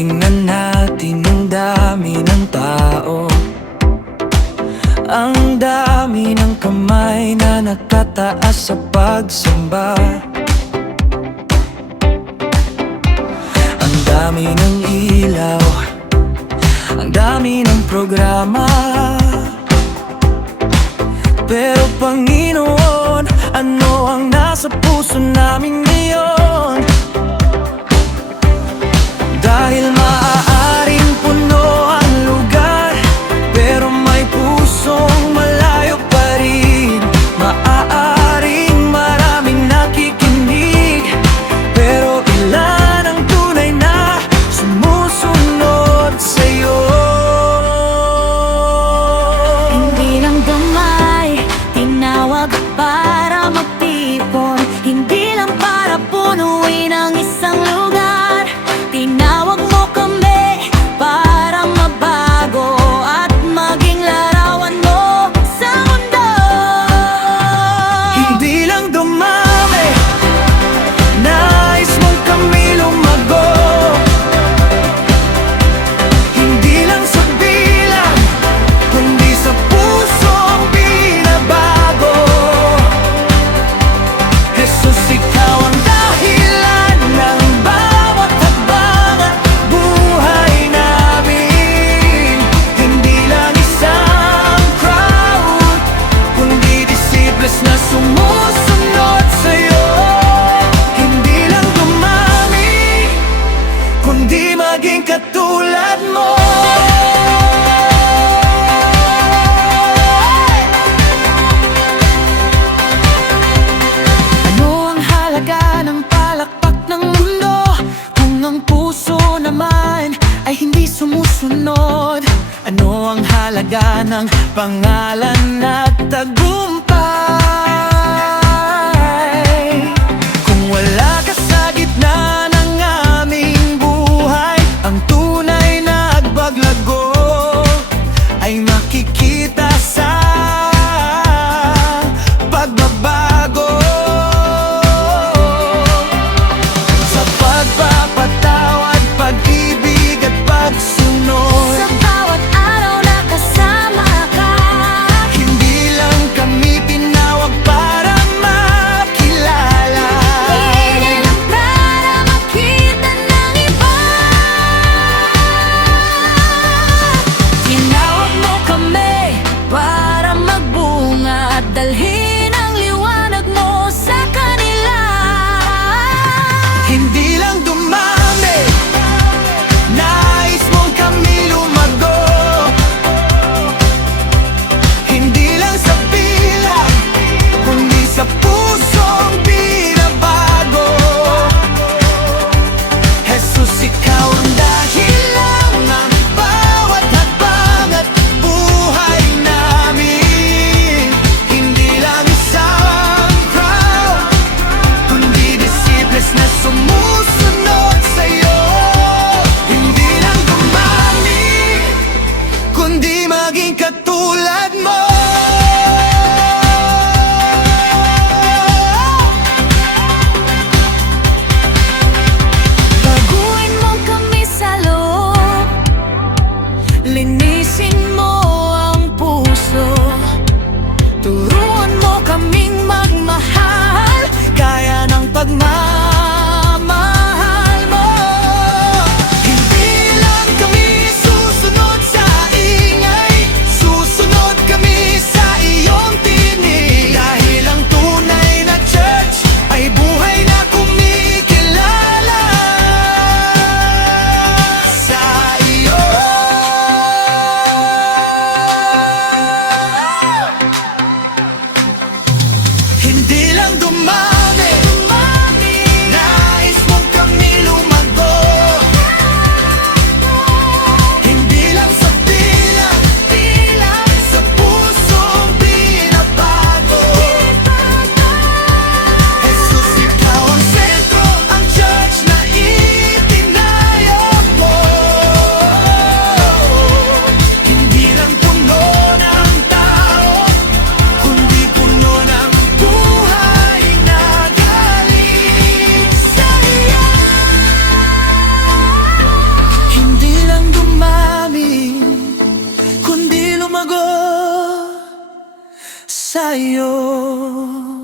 Tingnan natin ang dami ng tao, ang dami ng kamay na nakataas sa pagsamba. Ang dami ng ilaw, ang dami ng programa. Pero Panginoon, ano ang nasa puso namin ngayon? Dahil maaaring puno ang lugar, pero may pusong malayo pa rin. Maaaring maraming nakikinig, pero ilan ang tunay na sumusunod sa'yo? Hindi lang damay, tinawag para magtipon. Hindi lang para punuin ang isang lugar. Tinawag mo kami para mabago at maging larawan mo sa mundo. Hindi lang dumami, nais mong kami lumago. Hindi lang sa bilang, kundi sa pusong binabago. Jesus, ikaw ang dahilan ng bawat hakbang at buhay namin. Hindi lang isang crowd, kundi disciples na sumusunod sa'yo. Hindi lang dumami, kundi maging katulad mo. Ano ang halaga ng palakpak ng mundo kung ang puso naman ay hindi sumusunod? Ano ang halaga ng pangalan at tagumpay kung wala ka sa gitna ng aming buhay? Ang tunay na agbaglago ay makikita sa pagbabago, sa pagpapatawad, pag-ibig at pagsunod. Sa bawat araw na kasama ka, Hindi lang kami tinawag para makilala, hindi lang para makita ng iba. Tinawag mo kami para magbunga at dalhin ang liwanag mo sa kanila. hindi lang dumami, nais mong kami lumago. Hindi lang sa bilang, kundi sa pusong binabago. Jesus, ikaw ang dahilan ng bawat hakbang at buhay namin. Hindi lang isang crowd, kundi disciples na sumusunod sa'yo. Hindi lang dumami, kundi maging katulad mo. Baguhin mo kami sa loob, linisin mo ang puso. Turuan mo kaming magmahal, gaya ng pagmamahal mo. Hindi lang kami susunod sa ingay, susunod kami sa'yo.